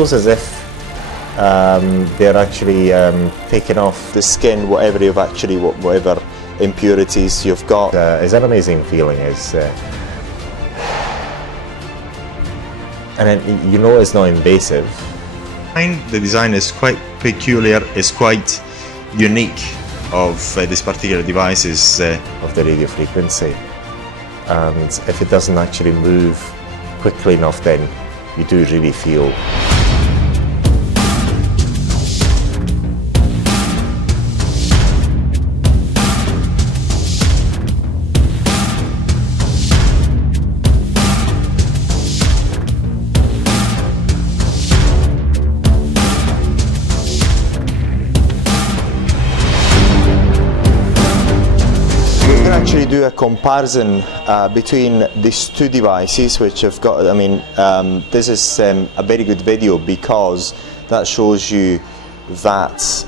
Feels as if they're actually taking off the skin, whatever impurities you've got. It's an amazing feeling. And then, you know, it's not invasive. The design is quite peculiar. It's quite unique of this particular devices of the radio frequency. And if it doesn't actually move quickly enough, then you do really feel. Actually do a comparison between these two devices which have got, this is a very good video because that shows you that,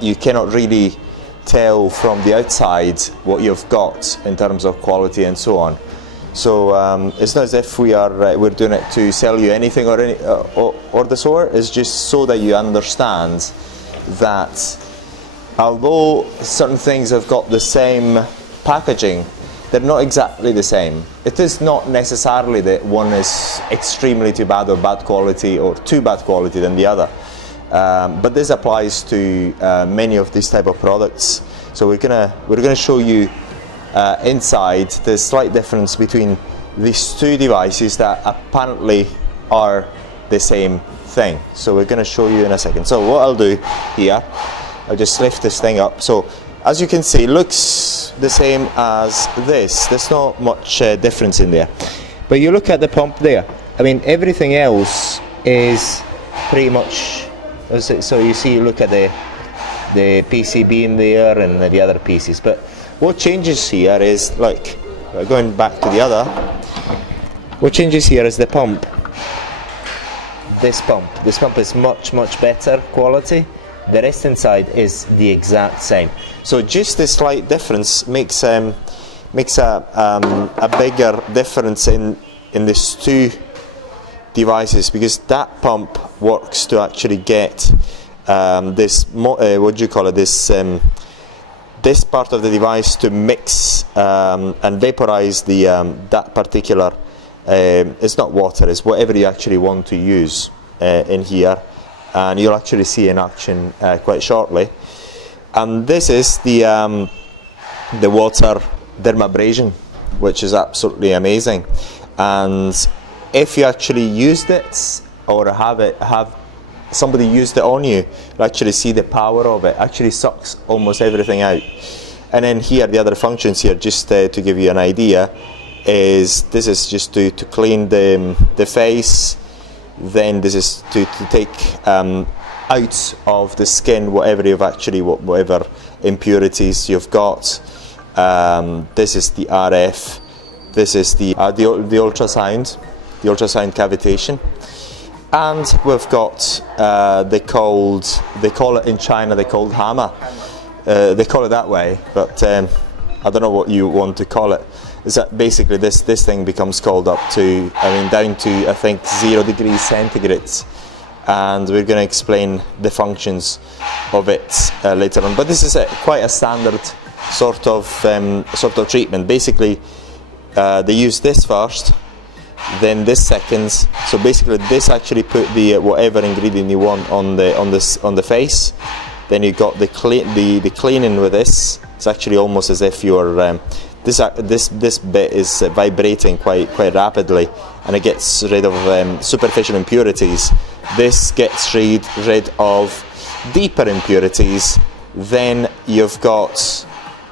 you cannot really tell from the outside what you've got in terms of quality and so on. So it's not as if we're doing it to sell you anything or the sort. It's just so that you understand that although certain things have got the same packaging, they're not exactly the same. It is not necessarily that one is extremely too bad or bad quality or too bad quality than the other. But this applies to many of these type of products. So we're gonna show you inside the slight difference between these two devices that apparently are the same thing. So we're gonna show you in a second. So what I'll do here, I'll just lift this thing up. So as you can see, it looks the same as this. There's not much difference in there. But you look at the pump there. I mean, everything else is pretty much. So you see, look at the PCB in there and the other pieces. But what changes here is, like, going back to the other. What changes here is the pump. This pump is much better quality. The rest inside is the exact same. So just this slight difference makes a bigger difference in these two devices, because that pump works to actually get this this part of the device to mix and vaporize that particular. It's not water. It's whatever you actually want to use in here. And you'll actually see in action quite shortly. And this is the water dermabrasion, which is absolutely amazing. And if you actually used it or have somebody used it on you, you'll actually see the power of it. Actually sucks almost everything out. And then here, the other functions here, just to give you an idea, is this is just to clean the face. Then this is to take out of the skin whatever impurities you've got. This is the RF. This is the ultrasound, the ultrasound cavitation, and we've got they call it in China the cold hammer. They call it that way, but I don't know what you want to call it. Is that basically this thing becomes cold up to, down to, I think, 0 degrees centigrade, and we're going to explain the functions of it later on. But this is quite a standard sort of treatment. Basically, they use this first, then this second. So basically, this actually put the whatever ingredient you want on the face. Then you got the cleaning with this. It's actually almost as if you're this bit is vibrating quite rapidly, and it gets rid of superficial impurities. This gets rid of deeper impurities. Then you've got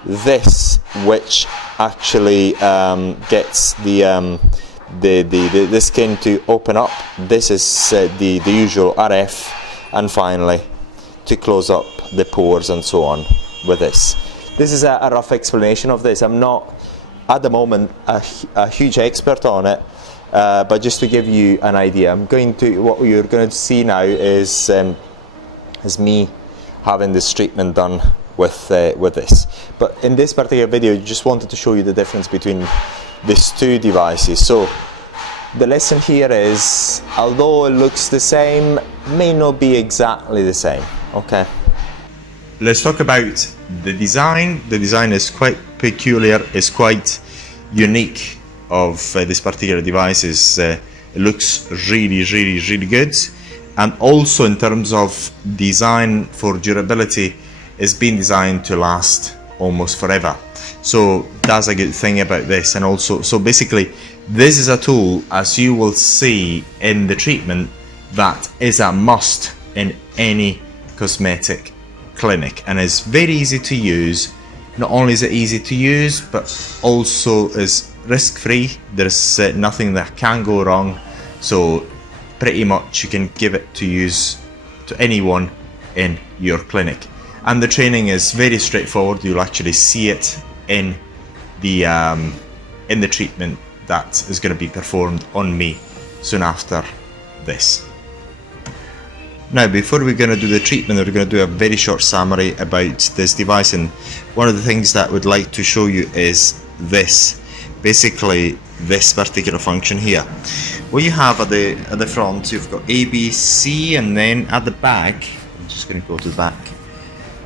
this, which actually gets the skin to open up. This is the usual RF, and finally to close up the pores and so on with this. This is a rough explanation of this. I'm not, at the moment, a huge expert on it, but just to give you an idea, what you're going to see now is me having this treatment done with this. But in this particular video, I just wanted to show you the difference between these two devices. So the lesson here is, although it looks the same, may not be exactly the same. Okay. Let's talk about the design. The design is quite peculiar, it's quite unique of this particular device. It looks really good, and also in terms of design for durability, it's been designed to last almost forever. So that's a good thing about this. And also, so basically this is a tool, as you will see in the treatment, that is a must in any cosmetic clinic, and it's very easy to use. Not only is it easy to use, but also is risk-free. There's nothing that can go wrong, so pretty much you can give it to use to anyone in your clinic. And the training is very straightforward. You'll actually see it in the treatment that is going to be performed on me soon after this. Now, before we're going to do the treatment, we're going to do a very short summary about this device, and one of the things that I would like to show you is this. Basically, this particular function here. What you have at the front, you've got A, B, C, and then at the back, I'm just going to go to the back,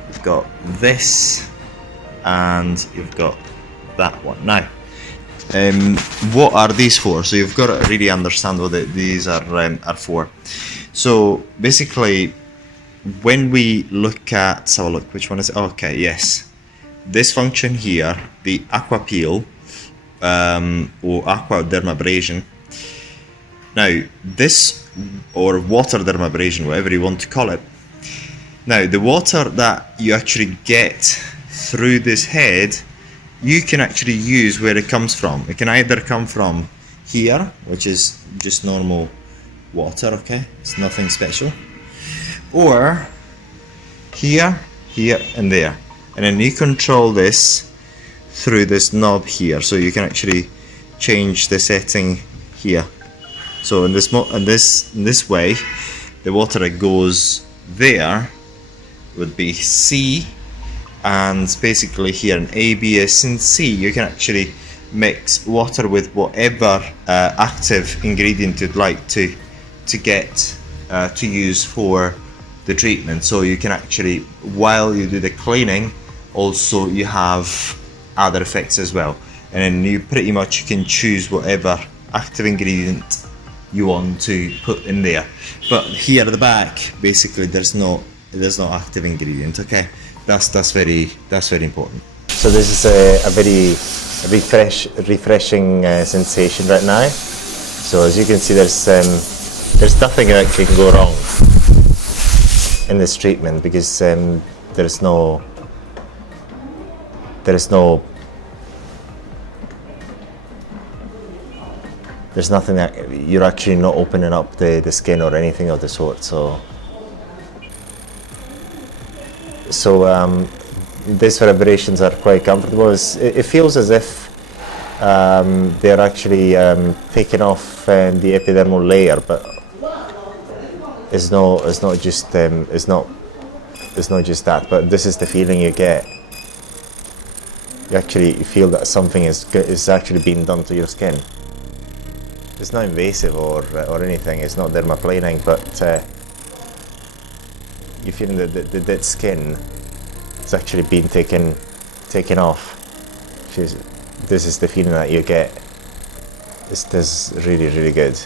you've got this, and you've got that one. Now, what are these for? So you've got to really understand what these are for. So basically, when we look at, let's have a look, which one is it? Okay, yes, this function here, the Aquapeel or aqua dermabrasion. Now this, or water dermabrasion, whatever you want to call it. Now the water that you actually get through this head, you can actually use where it comes from. It can either come from here, which is just normal water, okay, it's nothing special, or here, here, and there, and then you control this through this knob here, so you can actually change the setting here. So in this way, the water that goes there would be C, and basically here in A, B, S, and C, you can actually mix water with whatever active ingredient you'd like to get to use for the treatment. So you can actually, while you do the cleaning, also you have other effects as well, and then you pretty much can choose whatever active ingredient you want to put in there. But here at the back, basically there's no active ingredient. Okay, that's very important. So this is a very refreshing sensation right now. So as you can see, there's nothing that actually can go wrong in this treatment, because there's nothing that you're actually not opening up the skin or anything of the sort. So these vibrations are quite comfortable. It feels as if they're actually taking off the epidermal layer, but it's not just that. But this is the feeling you get. You actually feel that something is actually being done to your skin. It's not invasive or anything. It's not dermaplaning, but you feel the dead skin is actually being taken off. This is the feeling that you get. This is really good.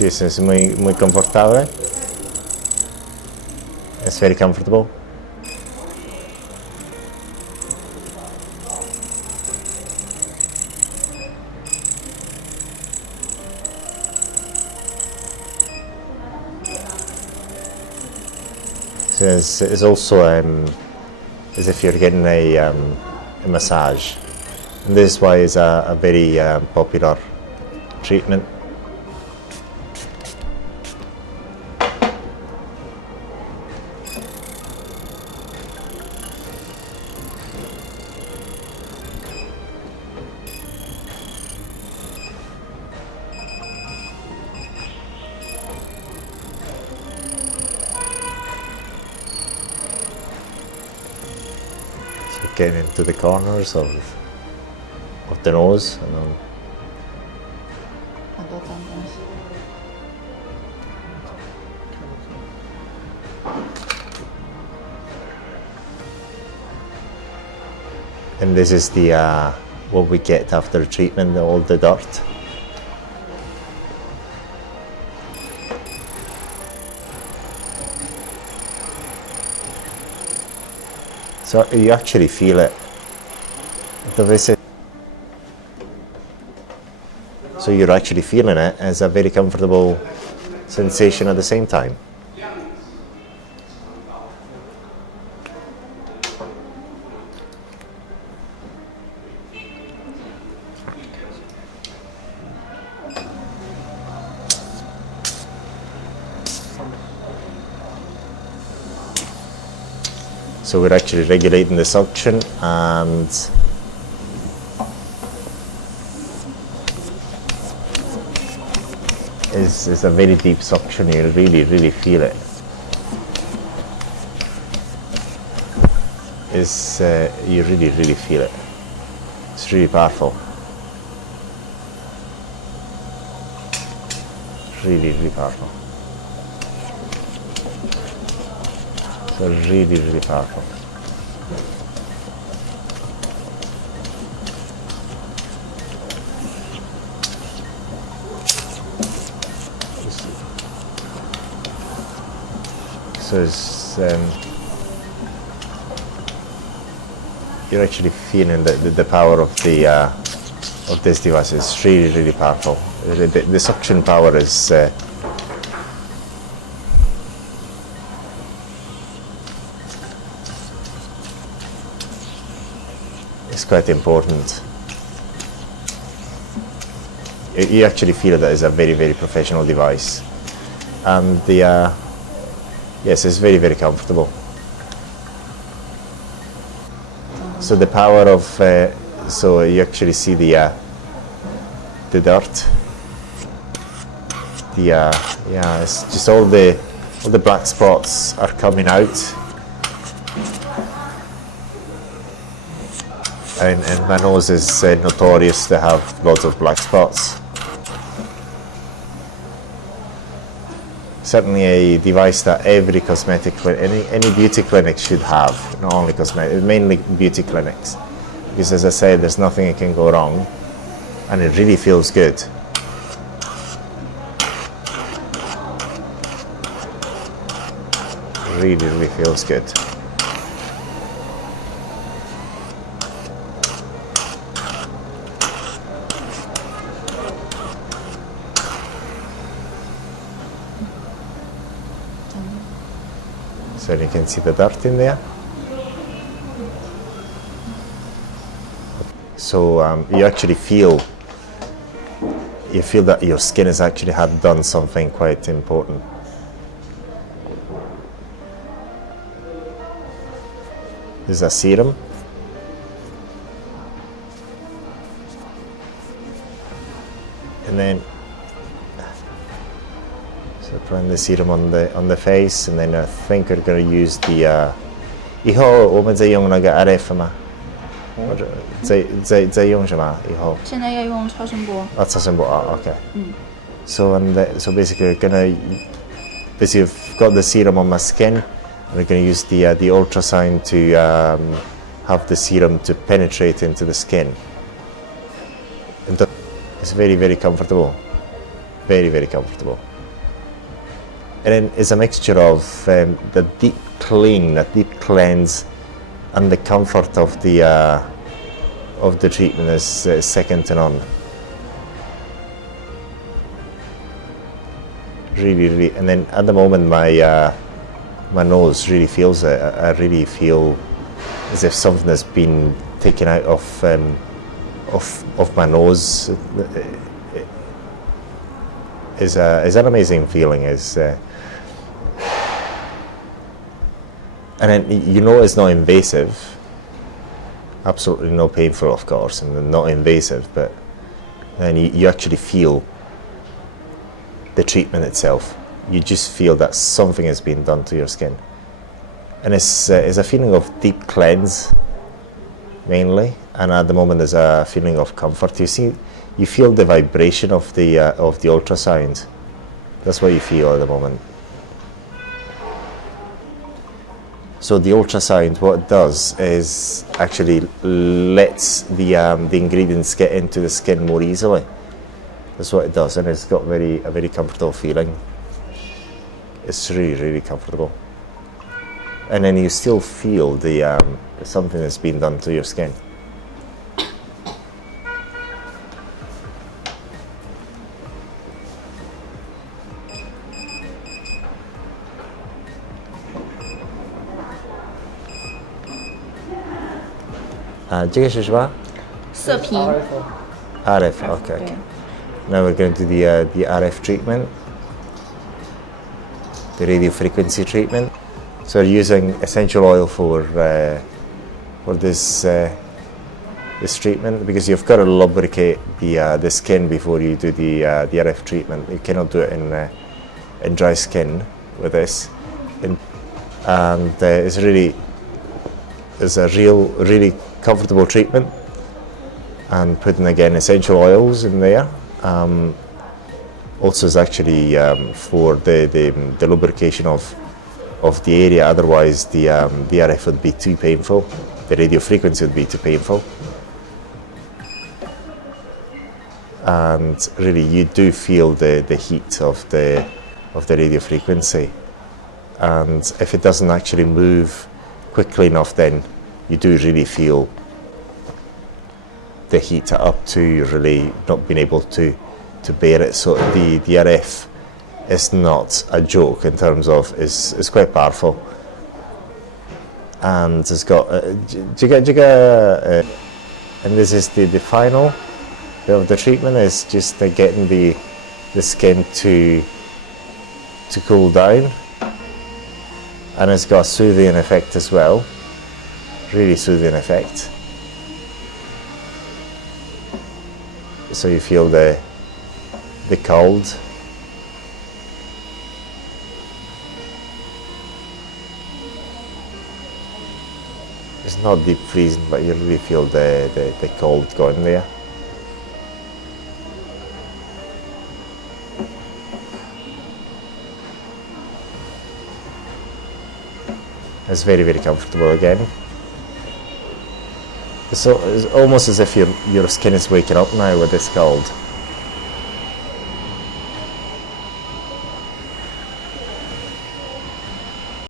Sí, es muy confortable. It's very comfortable. So it's also as if you're getting a massage. And this is why it's a very popular treatment. Getting into the corners of the nose, and then 很多脏东西。 and this is the what we get after treatment, all the dirt. So you actually feel it. So you're actually feeling it as a very comfortable sensation at the same time. So we're actually regulating the suction, and it's a very deep suction. You really feel it. You really feel it. It's really powerful. Really powerful. So really powerful. So it's, you're actually feeling the power of this device. Is really powerful. The suction power is quite important. You actually feel that it's a very professional device, and yes, it's very comfortable. So the power of so you actually see the dirt. Yeah, it's just all the black spots are coming out. And my nose is notorious to have lots of black spots. Certainly a device that every cosmetic, any beauty clinic should have, not only cosmetic, mainly beauty clinics. Because as I said, there's nothing that can go wrong, and it really feels good. Really feels good. So you can see the dirt in there. So you actually feel that your skin has actually done something quite important. There's a serum. And then applying the serum on the face, and then I think we're going to use the 以后我们再用那个 RF 吗？或者再用什么以后？现在要用超声波。超声波okay. So basically basically I've got the serum on my skin. We're going to use the ultrasound to have the serum to penetrate into the skin. And it's very comfortable. Very comfortable. And then it's a mixture of the deep cleanse, and the comfort of the treatment is second to none. Really, and then at the moment my nose really feels it. I really feel as if something has been taken out of my nose. Is an amazing feeling. And then you know it's not invasive, absolutely no painful of course, and not invasive, but then you actually feel the treatment itself. You just feel that something has been done to your skin. And it's a feeling of deep cleanse, mainly, and at the moment there's a feeling of comfort. You feel the vibration of the ultrasound. That's what you feel at the moment. So the ultrasound, what it does is actually lets the ingredients get into the skin more easily. That's what it does, and it's got a very comfortable feeling. It's really comfortable. And then you still feel something that's been done to your skin.这个是什么？色频。 RF, okay. Now we're going to do the RF treatment, the radio frequency treatment. So we're using essential oil for this treatment, because you've got to lubricate the skin before you do the RF treatment. You cannot do it in dry skin with this, and it's a really comfortable treatment. And putting again essential oils in there. Also is actually for the lubrication of the area. Otherwise the RF would be too painful. The radio frequency would be too painful. And really you do feel the heat of the radio frequency. And if it doesn't actually move quickly enough, then you do really feel the heat up to really not being able to bear it. So the RF is not a joke in terms of it's quite powerful, and it's got and this is the final bit of the treatment, is just getting the skin to cool down, and it's got a soothing effect as well, really soothing effect. So you feel the cold. It's not deep freezing, but you really feel the cold going there. It's very comfortable again. So it's almost as if your skin is waking up now with this cold.